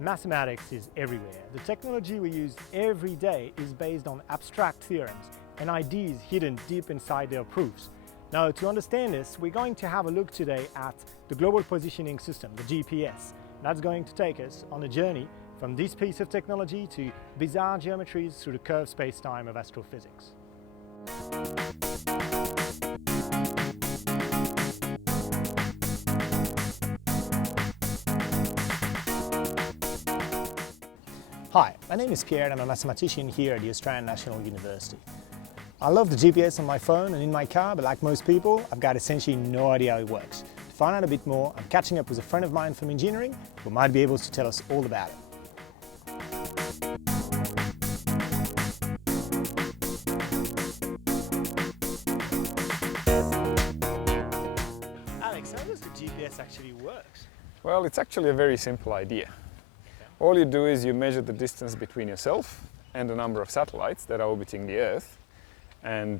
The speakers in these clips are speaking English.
Mathematics is everywhere. The technology we use every day is based on abstract theorems and ideas hidden deep inside their proofs. Now, to understand this, we're going to have a look today at the Global Positioning System, the GPS. That's going to take us on a journey from this piece of technology to bizarre geometries through the curved space-time of astrophysics. Hi, my name is Pierre and I'm a mathematician here at the Australian National University. I love the GPS on my phone and in my car, but like most people, I've got essentially no idea how it works. To find out a bit more, I'm catching up with a friend of mine from engineering who might be able to tell us all about it. Alex, how does the GPS actually work? Well, it's actually a very simple idea. All you do is you measure the distance between yourself and the number of satellites that are orbiting the Earth, and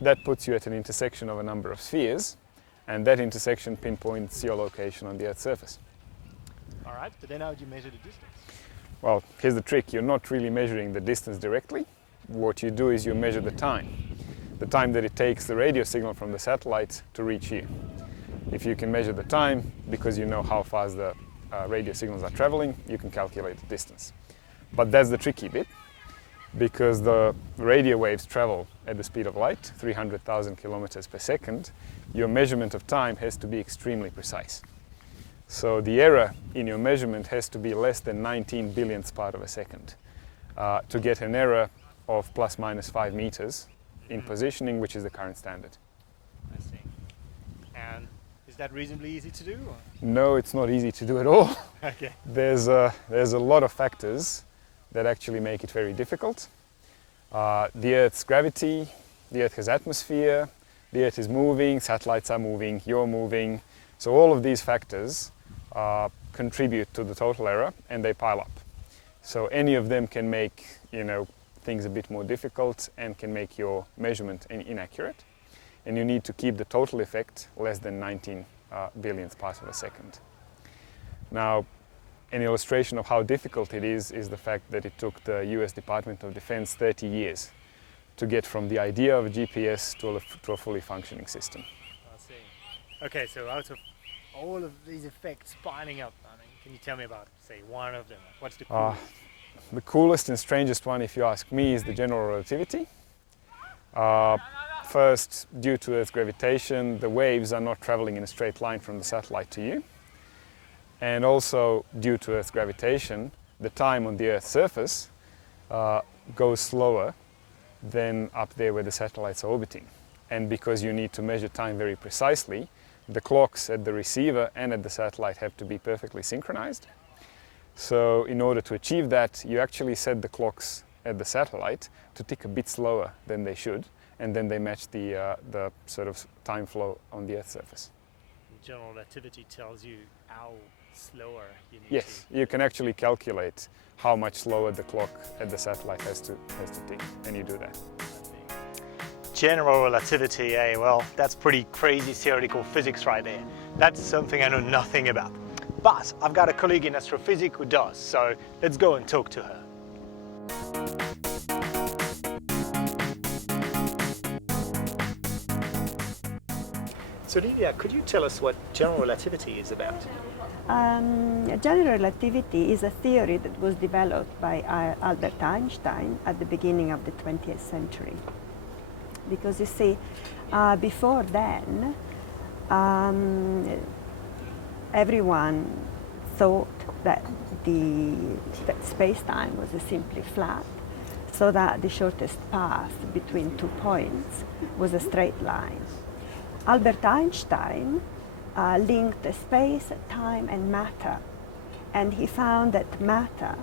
that puts you at an intersection of a number of spheres, and that intersection pinpoints your location on the Earth's surface. All right, but then how do you measure the distance? Well, here's the trick. You're not really measuring the distance directly. What you do is you measure the time that it takes the radio signal from the satellite to reach you. If you can measure the time, because you know how fast the radio signals are traveling, you can calculate the distance. But that's the tricky bit, because the radio waves travel at the speed of light, 300,000 kilometers per second. Your measurement of time has to be extremely precise. So the error in your measurement has to be less than 19 billionth part of a second to get an error of plus minus 5 meters in positioning, which is the current standard. I see. And is that reasonably easy to do? Or? No, it's not easy to do at all. Okay. There's a lot of factors that actually make it very difficult. The Earth's gravity, the Earth has atmosphere, the Earth is moving, satellites are moving, you're moving. So all of these factors contribute to the total error, and they pile up. So any of them can make things a bit more difficult and can make your measurement inaccurate. And you need to keep the total effect less than 19 billionth part of a second. Now, an illustration of how difficult it is the fact that it took the US Department of Defense 30 years to get from the idea of a GPS to a fully functioning system. I see. Okay, so out of all of these effects piling up, can you tell me about, say, one of them? What's the coolest? The coolest and strangest one, if you ask me, is the general relativity. First, due to Earth's gravitation, the waves are not traveling in a straight line from the satellite to you. And also, due to Earth's gravitation, the time on the Earth's surface goes slower than up there where the satellites are orbiting. And because you need to measure time very precisely, the clocks at the receiver and at the satellite have to be perfectly synchronized. So in order to achieve that, you actually set the clocks at the satellite to tick a bit slower than they should, and then they match the sort of time flow on the Earth's surface. General relativity tells you how slower you need Yes, you can actually calculate how much slower the clock at the satellite has to tick, and you do that. General relativity, well, that's pretty crazy theoretical physics right there. That's something I know nothing about. But I've got a colleague in astrophysics who does, so let's go and talk to her. So Lydia, could you tell us what general relativity is about? General relativity is a theory that was developed by Albert Einstein at the beginning of the 20th century. Because you see, before then, everyone thought that space-time was simply flat, so that the shortest path between 2 points was a straight line. Albert Einstein linked space, time and matter, and he found that matter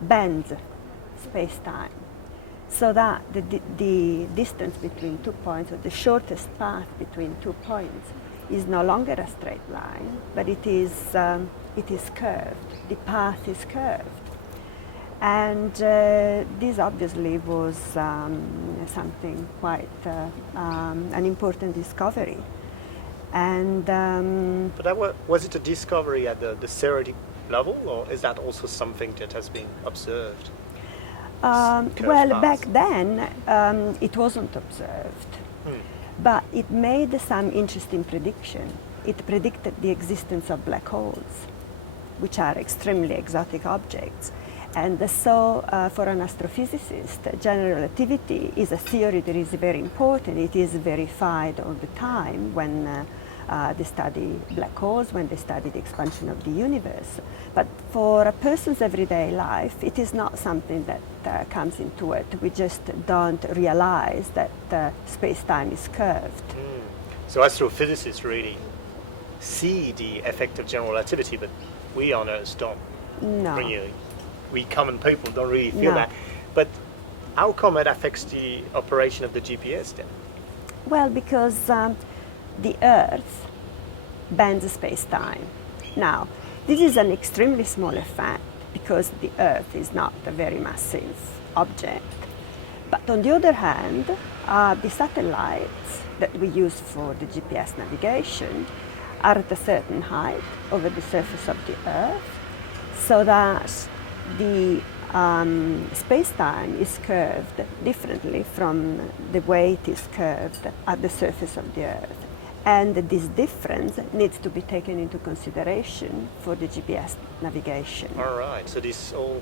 bends space-time, so that the distance between 2 points, or the shortest path between 2 points, is no longer a straight line, but it is curved. The path is curved. And this obviously was something quite an important discovery. And But was it a discovery at the theoretic level, or is that also something that has been observed? well, back then it wasn't observed, but it made some interesting prediction. It predicted the existence of black holes, which are extremely exotic objects. And so for an astrophysicist, general relativity is a theory that is very important. It is verified all the time when they study black holes, when they study the expansion of the universe. But for a person's everyday life, it is not something that comes into it. We just don't realize that space-time is curved. So astrophysicists really see the effect of general relativity, but we on Earth don't. No. Really. We common people don't really feel No. that. But how come it affects the operation of the GPS then? Well, because the Earth bends space-time. Now, this is an extremely small effect because the Earth is not a very massive object. But on the other hand, the satellites that we use for the GPS navigation are at a certain height over the surface of the Earth, so that the space-time is curved differently from the way it is curved at the surface of the Earth. And this difference needs to be taken into consideration for the GPS navigation. All right, so this all,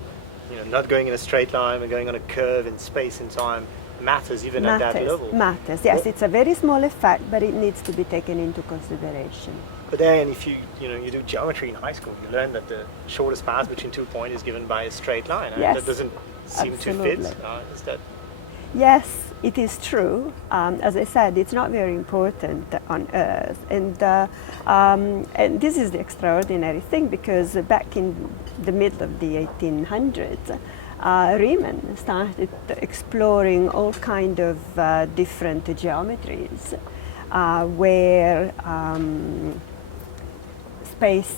not going in a straight line and going on a curve in space and time matters even at that level. Matters, yes. It's a very small effect, but it needs to be taken into consideration. But then if you do geometry in high school, you learn that the shortest path between 2 points is given by a straight line. Yes, that doesn't seem absolutely. to fit. Is that? Yes, it is true. As I said, it's not very important on Earth. And this is the extraordinary thing, because back in the middle of the 1800s, Riemann started exploring all kind of different geometries where space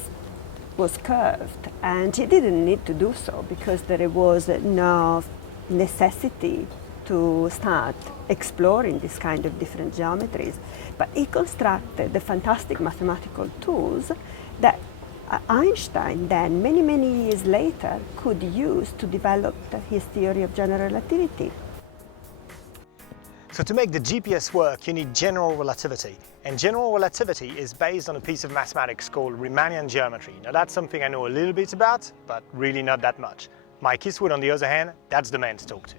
was curved, and he didn't need to do so because there was no necessity to start exploring this kind of different geometries. But he constructed the fantastic mathematical tools that Einstein then, many, many years later, could use to develop his theory of general relativity. So to make the GPS work, you need general relativity. And general relativity is based on a piece of mathematics called Riemannian geometry. Now that's something I know a little bit about, but really not that much. Mike Eastwood, on the other hand, that's the man to talk to.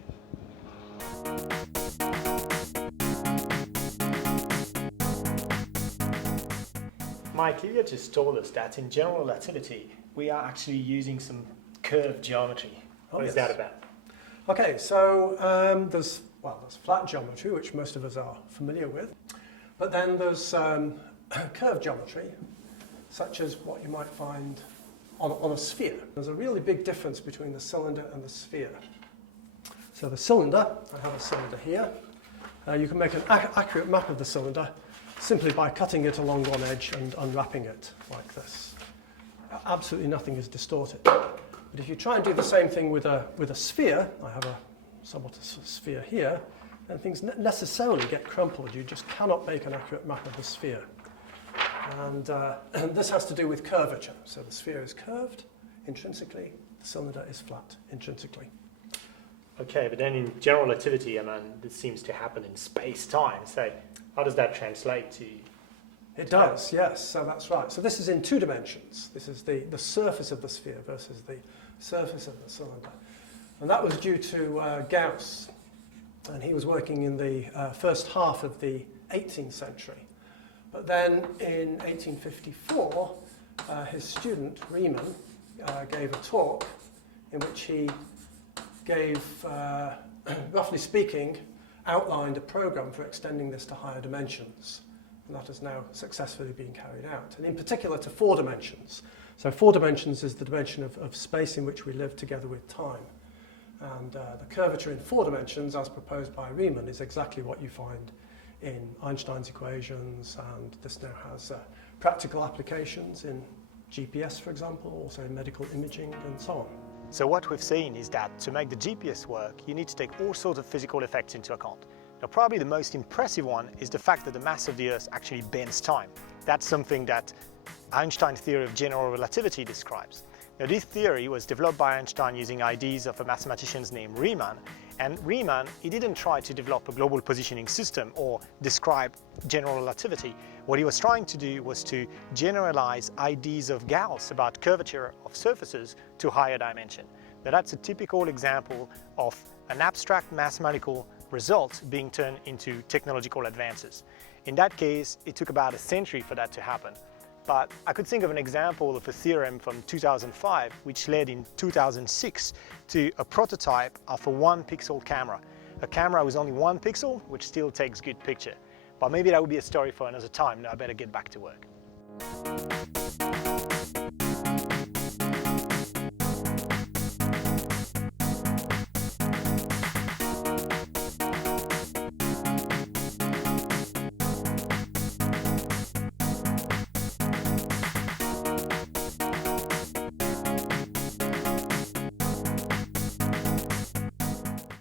Mike, Ilya just told us that in general relativity, we are actually using some curved geometry. What is that about? Okay, so there's flat geometry, which most of us are familiar with, but then there's curved geometry, such as what you might find on a sphere. There's a really big difference between the cylinder and the sphere. So the cylinder, I have a cylinder here. You can make an accurate map of the cylinder simply by cutting it along one edge and unwrapping it like this. Absolutely nothing is distorted. But if you try and do the same thing with a sphere, I have somewhat a sphere here, then things necessarily get crumpled. You just cannot make an accurate map of the sphere. And this has to do with curvature. So the sphere is curved intrinsically, the cylinder is flat intrinsically. Okay, but then in general relativity, this seems to happen in space-time. So how does that translate to? It does, yes, so that's right. So this is in 2 dimensions. This is the surface of the sphere versus the surface of the cylinder. And that was due to Gauss. And he was working in the first half of the 18th century. But then in 1854, his student, Riemann, gave a talk in which he gave, roughly speaking, outlined a program for extending this to higher dimensions. And that has now successfully been carried out, and in particular to 4 dimensions. So 4 dimensions is the dimension of space in which we live together with time. And the curvature in 4 dimensions, as proposed by Riemann, is exactly what you find in Einstein's equations, and this now has practical applications in GPS, for example, also in medical imaging and so on. So what we've seen is that to make the GPS work, you need to take all sorts of physical effects into account. Now, probably the most impressive one is the fact that the mass of the Earth actually bends time. That's something that Einstein's theory of general relativity describes. Now, this theory was developed by Einstein using ideas of a mathematician named Riemann. And Riemann, he didn't try to develop a global positioning system or describe general relativity. What he was trying to do was to generalize ideas of Gauss about curvature of surfaces to higher dimension. Now, that's a typical example of an abstract mathematical result being turned into technological advances. In that case, it took about a century for that to happen. But I could think of an example of a theorem from 2005, which led in 2006 to a prototype of a 1-pixel camera. A camera with only 1 pixel, which still takes good picture. But maybe that would be a story for another time. Now I better get back to work.